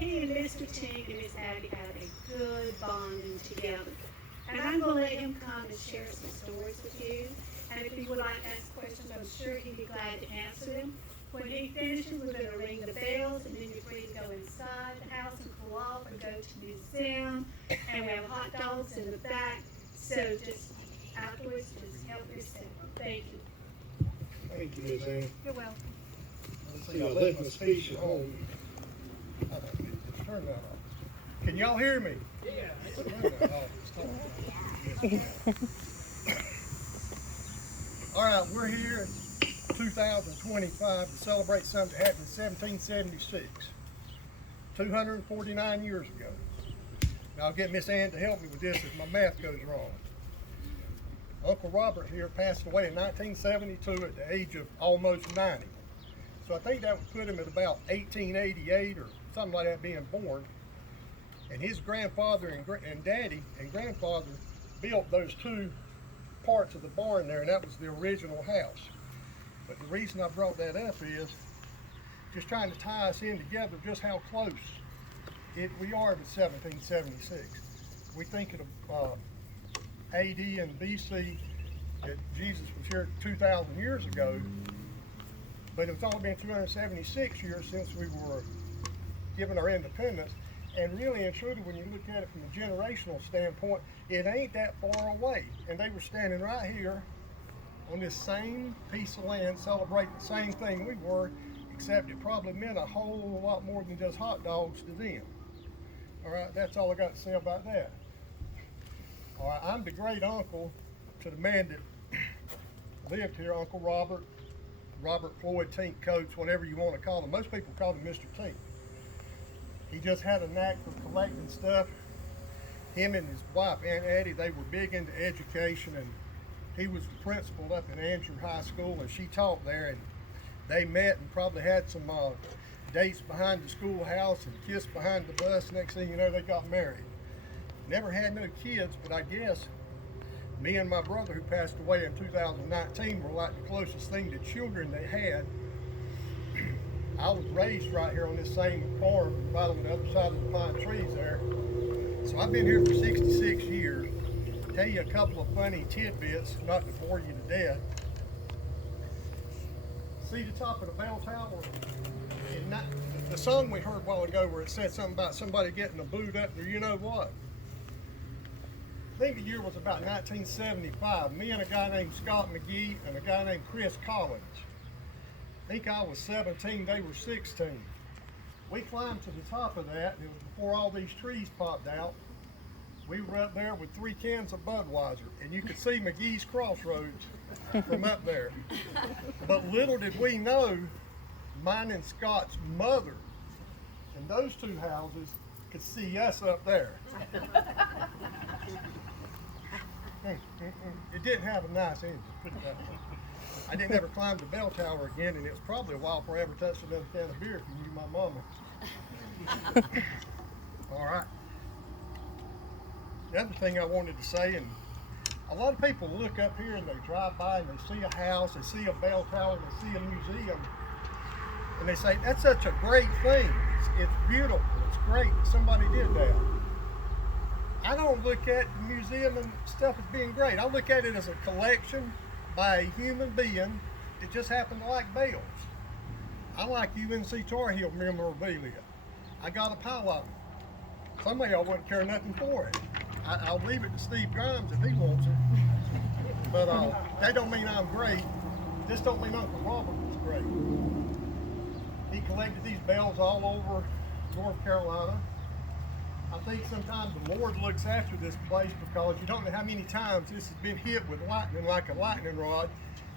he and Mr. Tink and Miss Abby have a good bonding together. And I'm going to let him come and share some stories with you. And if he would like to ask questions, I'm sure he'd be glad to answer them. When he finishes, we're going to ring the bells, and then you're free to go inside the house and cool off and go to the museum. And we have hot dogs in the back. So just afterwards, just help yourself. Thank you. Thank you, Ms. Ann. You're welcome. Let's see, I left my speech at home. Turn that off. Can y'all hear me? Yeah. All right, we're here in 2025 to celebrate something that happened in 1776, 249 years ago. Now I'll get Miss Ann to help me with this if my math goes wrong. Uncle Robert here passed away in 1972 at the age of almost 90. So I think that would put him at about 1888 or something like that being born. And his grandfather and daddy and grandfather built those two parts of the barn there, and that was the original house. But the reason I brought that up is just trying to tie us in together just how close we are to 1776. We think of AD and BC that Jesus was here 2,000 years ago, but it's only been 276 years since we were given our independence. And really and truly, when you look at it from a generational standpoint, it ain't that far away. And they were standing right here on this same piece of land celebrating the same thing we were, except it probably meant a whole lot more than just hot dogs to them. All right, that's all I got to say about that. All right, I'm the great uncle to the man that lived here, Uncle Robert, Robert Floyd Tink Coates, whatever you want to call him. Most people call him Mr. Tink. He just had a knack for collecting stuff. Him and his wife, Aunt Addie, they were big into education, and he was the principal up in Andrew High School, and she taught there, and they met and probably had some dates behind the schoolhouse and kissed behind the bus. Next thing you know, they got married. Never had no kids, but I guess me and my brother, who passed away in 2019, were like the closest thing to children they had. I was raised right here on this same farm, right on the other side of the pine trees there. So I've been here for 66 years. Tell you a couple of funny tidbits, not to bore you to death. See the top of the bell tower? The song we heard a while ago where it said something about somebody getting a boot up there, you know what? I think the year was about 1975. Me and a guy named Scott McGee and a guy named Chris Collins. I think I was 17, they were 16. We climbed to the top of that, and it was before all these trees popped out. We were up there with 3 cans of Budweiser, and you could see McGee's Crossroads from up there. But little did we know, mine and Scott's mother and those two houses could see us up there. It didn't have a nice ending, put it that way. I didn't ever climb the bell tower again, and it was probably a while before I ever touched another can of beer if you knew my mama. All right. The other thing I wanted to say, and a lot of people look up here and they drive by and they see a house, they see a bell tower, they see a museum, and they say, that's such a great thing. It's beautiful, it's great that somebody did that. I don't look at the museum and stuff as being great. I look at it as a collection by a human being that just happened to like bells. I like UNC Tar Heel memorabilia. I got a pile of them. Some of y'all wouldn't care nothing for it. I'll leave it to Steve Grimes if he wants it. But that don't mean I'm great. This don't mean Uncle Robert was great. He collected these bells all over North Carolina. I think sometimes the Lord looks after this place because you don't know how many times this has been hit with lightning like a lightning rod,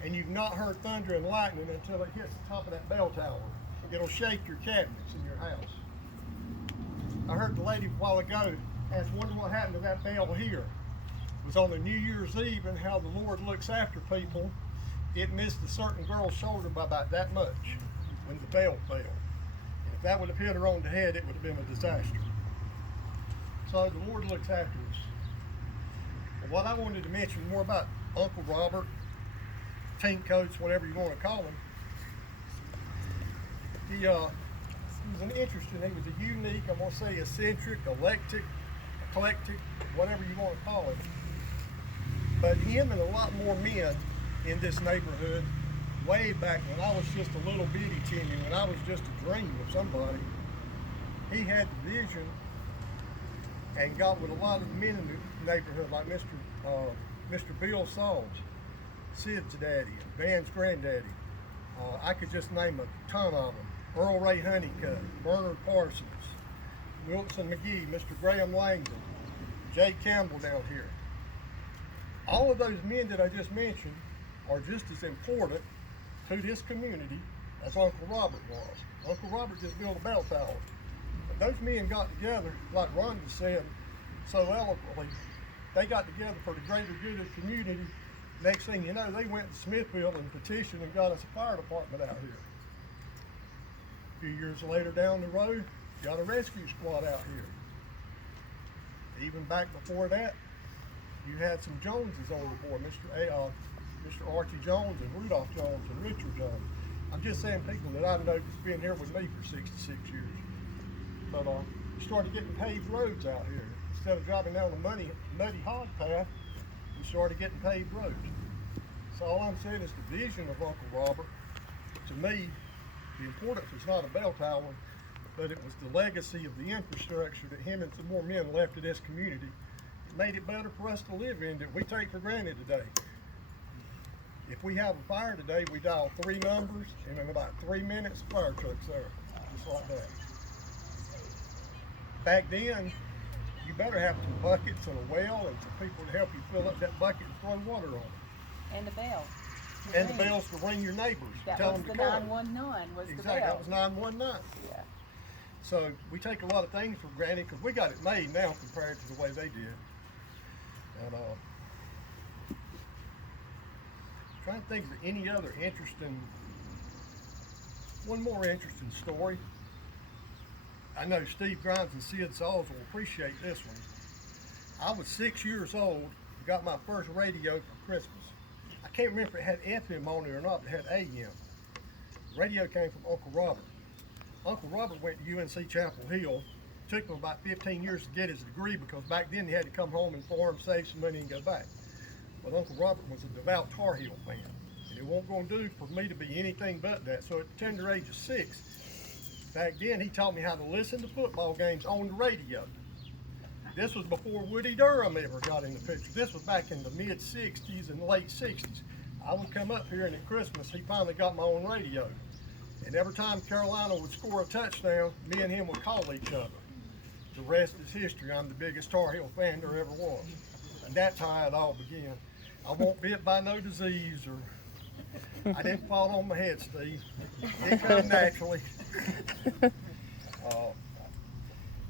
and you've not heard thunder and lightning until it hits the top of that bell tower. It'll shake your cabinets in your house. I heard the lady a while ago ask, wonder what happened to that bell here. It was on the New Year's Eve, and how the Lord looks after people. It missed a certain girl's shoulder by about that much when the bell fell. And if that would have hit her on the head, it would have been a disaster. So the Lord looks after us. But what I wanted to mention more about Uncle Robert, Tink Coates, whatever you want to call him, he was an interesting, he was a unique, I'm gonna say eccentric, eclectic, whatever you wanna call it. But him and a lot more men in this neighborhood, way back when I was just a little bitty chimney, when I was just a dream of somebody, he had the vision and got with a lot of the men in the neighborhood, like Mr. Bill Sauls, Sid's daddy, Van's granddaddy. I could just name a ton of them. Earl Ray Honeycutt, Bernard Parsons, Wilson McGee, Mr. Graham Langdon, Jay Campbell down here. All of those men that I just mentioned are just as important to this community as Uncle Robert was. Uncle Robert just built a bell tower. But those men got together, like Rhonda said so eloquently, they got together for the greater good of the community. Next thing you know, they went to Smithville and petitioned and got us a fire department out here. A few years later down the road, got a rescue squad out here. Even back before that, you had some Joneses on the board, Mr. Archie Jones and Rudolph Jones and Richard Jones. I'm just saying people that I know that's been here with me for 66 years. But we started getting paved roads out here. Instead of driving down the muddy hog path, we started getting paved roads. So all I'm saying is the vision of Uncle Robert, to me, the importance was not a bell tower, but it was the legacy of the infrastructure that him and some more men left to this community. It made it better for us to live in that we take for granted today. If we have a fire today, we dial 3 numbers, and in about 3 minutes, the fire truck's there, just like that. Back then, you better have some buckets and a well and some people to help you fill up that bucket and throw water on it. And the bell. And the bells to ring your neighbors, That tell was them the to come. 911 was the Exactly, bell. that was 919. Yeah. So we take a lot of things for granted because we got it made now compared to the way they did. And trying to think of any other interesting, one more interesting story. I know Steve Grimes and Sid Sauls will appreciate this one. I was 6 years old, got my first radio for Christmas. I can't remember if it had FM on it or not, but it had AM. The radio came from Uncle Robert. Uncle Robert went to UNC Chapel Hill. Took him about 15 years to get his degree because back then he had to come home and farm, save some money and go back. But Uncle Robert was a devout Tar Heel fan. And it wasn't going to do for me to be anything but that. So at the tender age of 6, back then he taught me how to listen to football games on the radio. This was before Woody Durham ever got in the picture. This was back in the mid-60s and late 60s. I would come up here and at Christmas he finally got my own radio. And every time Carolina would score a touchdown, me and him would call each other. The rest is history. I'm the biggest Tar Heel fan there ever was. And that's how it all began. I won't bit by no disease or I didn't fall on my head, Steve. It come naturally.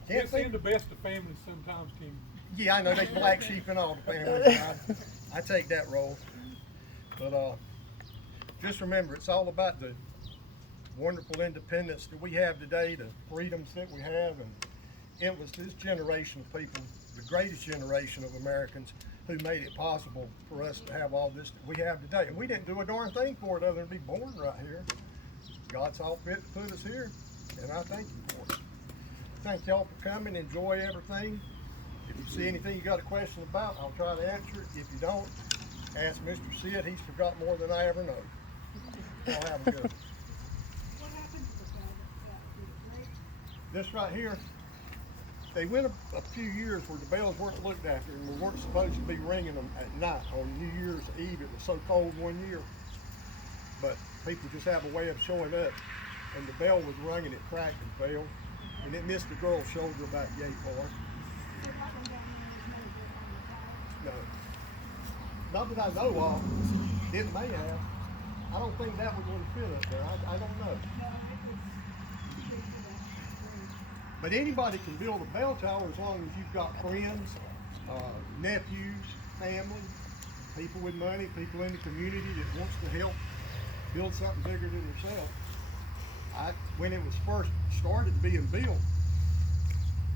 Can't seem the best of families sometimes, King. Yeah, I know they black sheep in all the families. I take that role. But just remember, it's all about the wonderful independence that we have today, the freedoms that we have, and it was this generation of people, the greatest generation of Americans, who made it possible for us to have all this that we have today. And we didn't do a darn thing for it other than be born right here. God saw fit to put us here, and I thank you for it. Thank y'all for coming. Enjoy everything. If you see anything you got a question about, I'll try to answer it. If you don't, ask Mr. Sid. He's forgot more than I ever know. Y'all have a good one. What happened to the bell? This right here, they went a few years where the bells weren't looked after and we weren't supposed to be ringing them at night on New Year's Eve. It was so cold one year. But people just have a way of showing up. And the bell was rung and it cracked and fell. And it missed the girl's shoulder about yay far. No. Not that I know of. It may have. I don't think that was going to fit up there. I don't know. But anybody can build a bell tower as long as you've got friends, nephews, family, people with money, people in the community that wants to help build something bigger than yourself. When it was first started being built,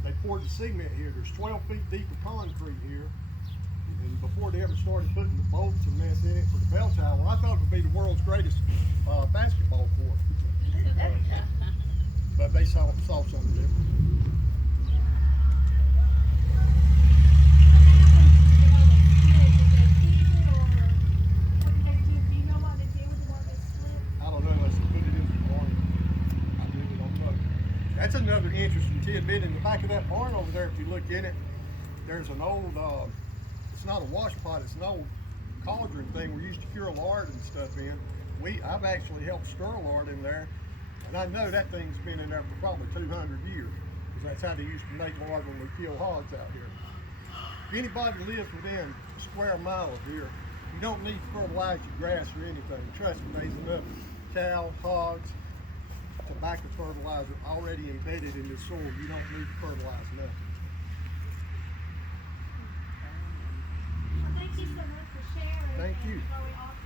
they poured the cement here. There's 12 feet deep of concrete here. And before they ever started putting the bolts and mess in it for the bell tower, I thought it would be the world's greatest basketball court. but they saw something different. I don't know unless they put it in the barn. I really don't know. That's another interesting tidbit. In the back of that barn over there, if you look in it, there's an old, it's not a wash pot, it's an old cauldron thing we used to cure lard and stuff in. I've actually helped stir lard in there, and I know that thing's been in there for probably 200 years, because that's how they used to make lard when we kill hogs out here. If anybody lives within a square mile of here, you don't need to fertilize your grass or anything. Trust me, there's enough cow, hogs, tobacco fertilizer already embedded in the soil. You don't need to fertilize nothing. Well, thank you so much for sharing. Thank you. It's really awesome.